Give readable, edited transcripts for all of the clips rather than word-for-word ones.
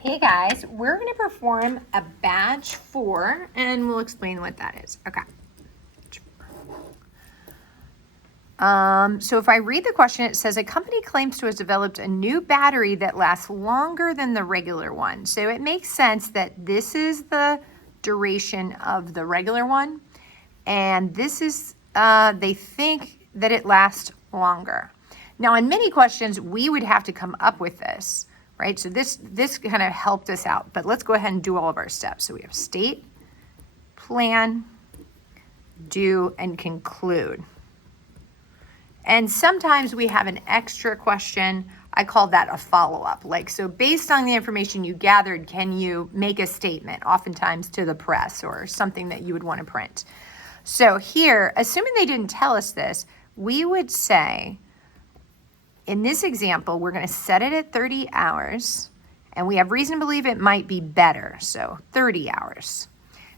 Hey guys, we're going to perform a badge 4 and we'll explain what that is. Okay. So if I read the question, it says a company claims to have developed a new battery that lasts longer than the regular one. So it makes sense that this is the duration of the regular one. And this is, they think that it lasts longer. Now in many questions, we would have to come up with this, right? So this kind of helped us out, but let's go ahead and do all of our steps. So we have state, plan, do, and conclude. And sometimes we have an extra question. I call that a follow-up. Like, so based on the information you gathered, can you make a statement, oftentimes to the press or something that you would want to print? So here, assuming they didn't tell us this, we would say, in this example, we're going to set it at 30 hours, and we have reason to believe it might be better, so 30 hours.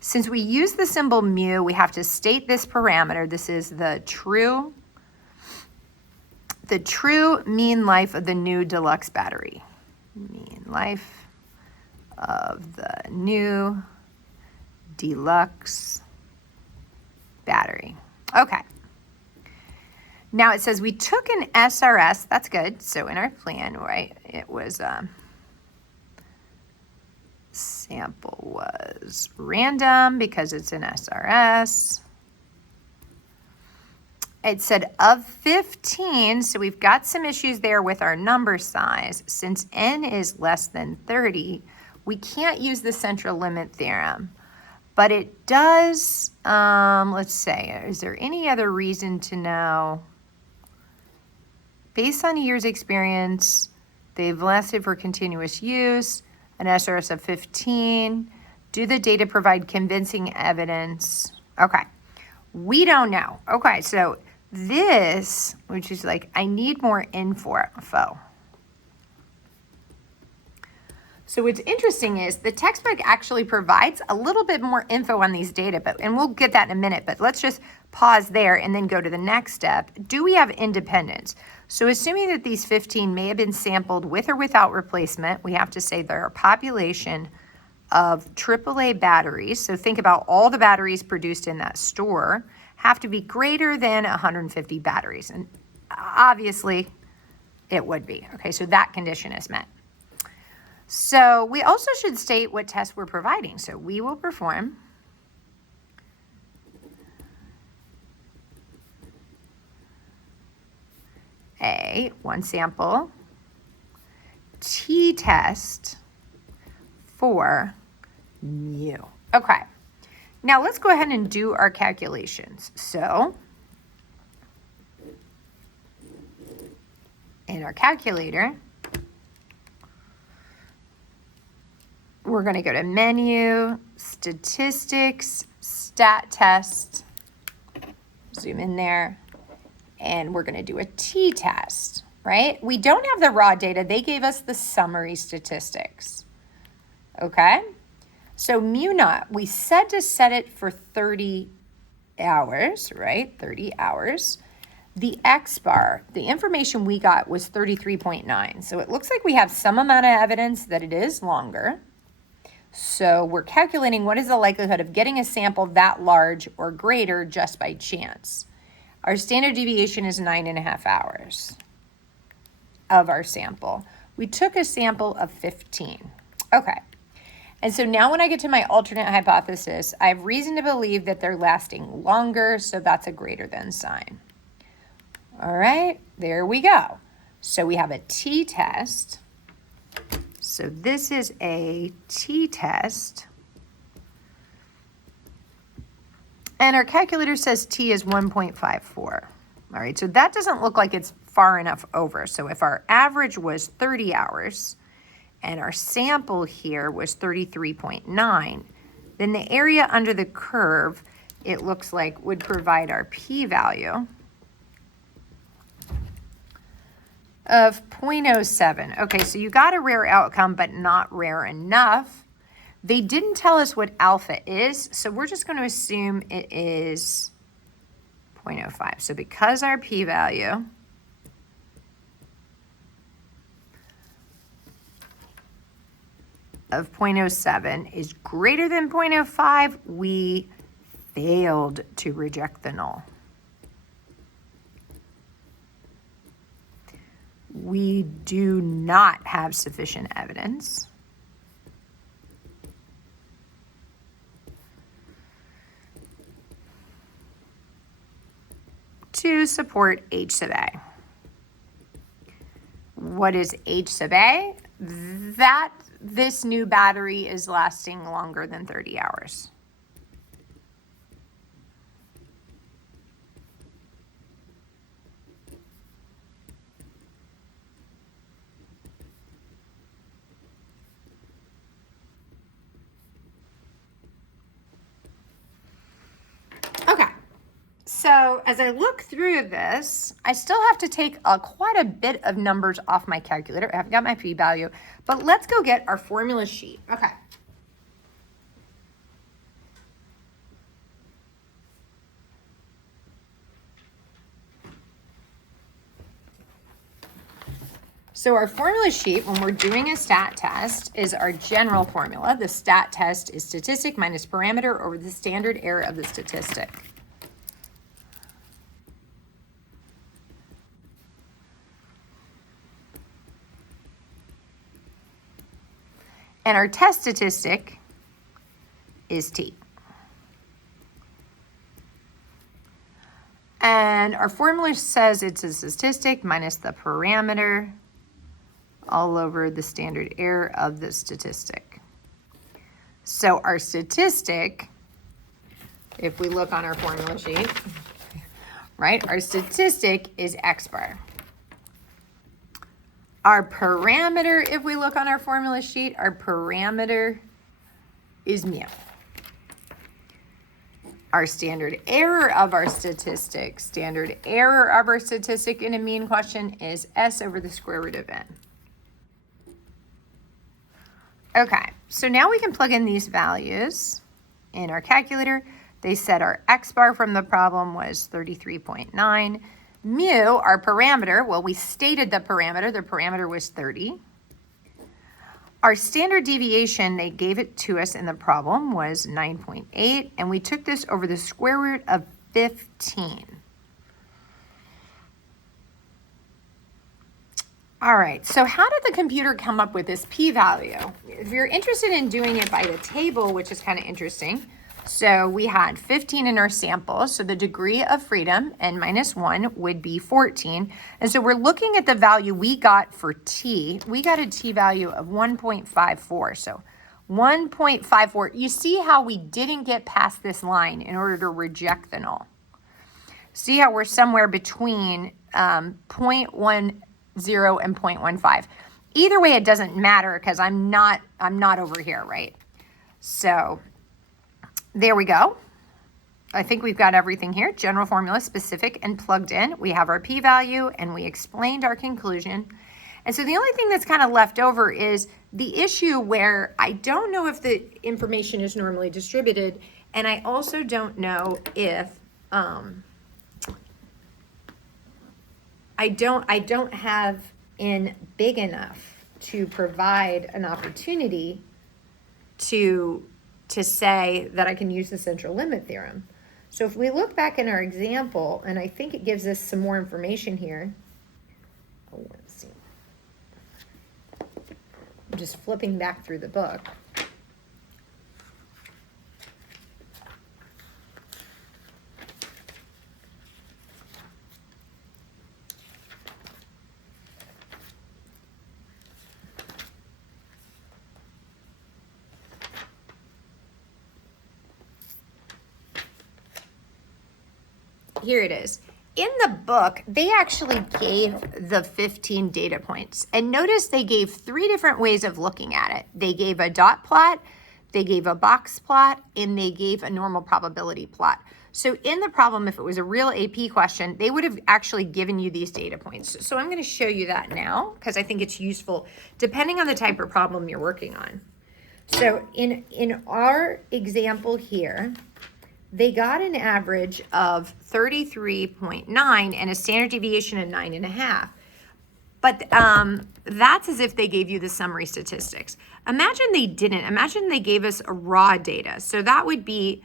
Since we use the symbol mu, we have to state this parameter. This is the true mean life of the new deluxe battery. Mean life of the new deluxe battery. Okay. Now it says we took an SRS. That's good. So in our plan, right, it was sample was random because it's an SRS. It said of 15, so we've got some issues there with our number size. Since n is less than 30, we can't use the central limit theorem. But it does, let's say, is there any other reason to know? Based on a year's experience, they've lasted for continuous use, an SRS of 15. Do the data provide convincing evidence? Okay, we don't know. Okay, so this, which is like, I need more info. So what's interesting is the textbook actually provides a little bit more info on these data, and we'll get that in a minute, but let's just pause there and then go to the next step. Do we have independence? So assuming that these 15 may have been sampled with or without replacement, we have to say there are a population of AAA batteries. So think about all the batteries produced in that store have to be greater than 150 batteries. And obviously it would be. Okay, so that condition is met. So we also should state what tests we're providing. So we will perform a one sample t-test for mu. Okay, now let's go ahead and do our calculations. So in our calculator, we're going to go to menu, statistics, stat test, zoom in there, and we're going to do a t-test, right? We don't have the raw data. They gave us the summary statistics, okay? So mu naught, we said to set it for 30 hours, right? 30 hours. The X bar, the information we got was 33.9. So it looks like we have some amount of evidence that it is longer. So we're calculating what is the likelihood of getting a sample that large or greater just by chance. Our standard deviation is 9.5 hours of our sample. We took a sample of 15. Okay. And so now when I get to my alternate hypothesis, I have reason to believe that they're lasting longer, so that's a greater than sign. All right, there we go. So we have a t-test. So this is a t-test. And our calculator says t is 1.54. All right, so that doesn't look like it's far enough over. So if our average was 30 hours and our sample here was 33.9, then the area under the curve, it looks like, would provide our p-value of 0.07. Okay, so you got a rare outcome, but not rare enough. They didn't tell us what alpha is, so we're just going to assume it is 0.05. So because our p-value of 0.07 is greater than 0.05, we failed to reject the null. We do not have sufficient evidence to support H sub A. What is H sub A? That this new battery is lasting longer than 30 hours. So as I look through this, I still have to take quite a bit of numbers off my calculator. I haven't got my p-value, but let's go get our formula sheet. Okay. So our formula sheet, when we're doing a stat test, is our general formula. The stat test is statistic minus parameter over the standard error of the statistic. And our test statistic is t. And our formula says it's a statistic minus the parameter all over the standard error of the statistic. So our statistic, if we look on our formula sheet, right, our statistic is x bar. Our parameter, if we look on our formula sheet, our parameter is mu. Our standard error of our statistic, in a mean question is S over the square root of n. Okay, so now we can plug in these values in our calculator. They said our x bar from the problem was 33.9. Mu, our parameter, well, we stated the parameter was 30. Our standard deviation, they gave it to us in the problem, was 9.8, and we took this over the square root of 15. All right, so how did the computer come up with this p-value? If you're interested in doing it by the table, which is kind of interesting, so we had 15 in our sample, so the degree of freedom, n minus 1, would be 14. And so we're looking at the value we got for t. We got a t-value of 1.54, so 1.54. You see how we didn't get past this line in order to reject the null. See how we're somewhere between 0.10 and 0.15. Either way, it doesn't matter because I'm not over here, right? So there we go. I think we've got everything here. General formula, specific, and plugged in. We have our p-value, and we explained our conclusion. And so the only thing that's kind of left over is the issue where I don't know if the information is normally distributed, and I also don't know if I don't have n big enough to provide an opportunity to say that I can use the central limit theorem. So if we look back in our example, and I think it gives us some more information here. Oh, let's see. I'm just flipping back through the book. Here it is. In the book, they actually gave the 15 data points. And notice they gave 3 different ways of looking at it. They gave a dot plot, they gave a box plot, and they gave a normal probability plot. So in the problem, if it was a real AP question, they would have actually given you these data points. So I'm going to show you that now because I think it's useful depending on the type of problem you're working on. So in our example here, they got an average of 33.9 and a standard deviation of 9.5. But that's as if they gave you the summary statistics. Imagine they didn't. Imagine they gave us a raw data. So that would be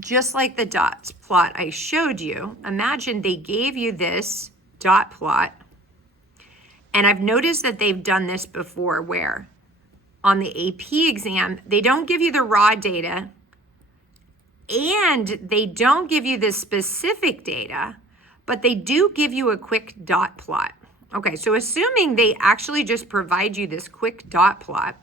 just like the dot plot I showed you. Imagine they gave you this dot plot. And I've noticed that they've done this before where on the AP exam, they don't give you the raw data and they don't give you the specific data, but they do give you a quick dot plot. Okay, so assuming they actually just provide you this quick dot plot,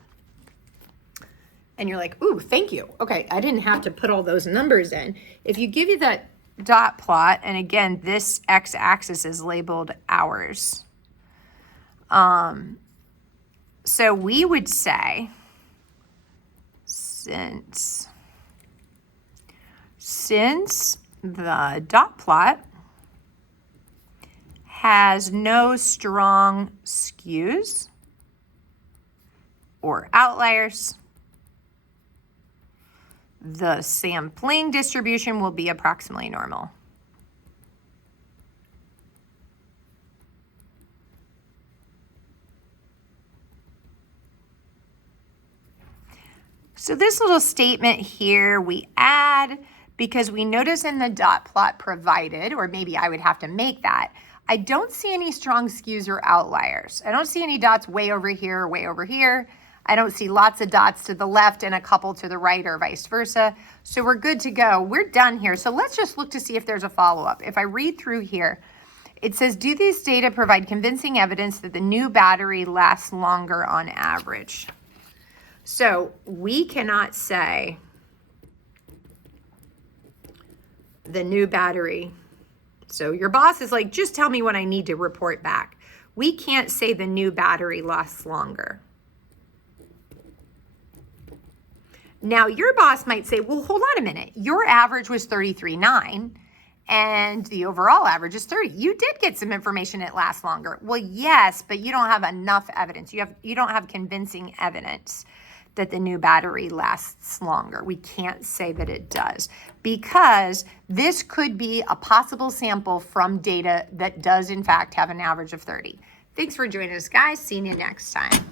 and you're like, ooh, thank you. Okay, I didn't have to put all those numbers in. If you give you that dot plot, and again, this x-axis is labeled hours. So we would say, since the dot plot has no strong skews or outliers, the sampling distribution will be approximately normal. So this little statement here we add because we notice in the dot plot provided, or maybe I would have to make that, I don't see any strong skews or outliers. I don't see any dots way over here or way over here. I don't see lots of dots to the left and a couple to the right or vice versa. So we're good to go. We're done here. So let's just look to see if there's a follow-up. If I read through here, it says, do these data provide convincing evidence that the new battery lasts longer on average? So we cannot say the new battery. So your boss is like, just tell me what I need to report back. We can't say the new battery lasts longer. Now your boss might say, well, hold on a minute. Your average was 33.9 and the overall average is 30. You did get some information it lasts longer. Well, yes, but you don't have enough evidence. You don't have convincing evidence that the new battery lasts longer. We can't say that it does because this could be a possible sample from data that does in fact have an average of 30. Thanks for joining us, guys. See you next time.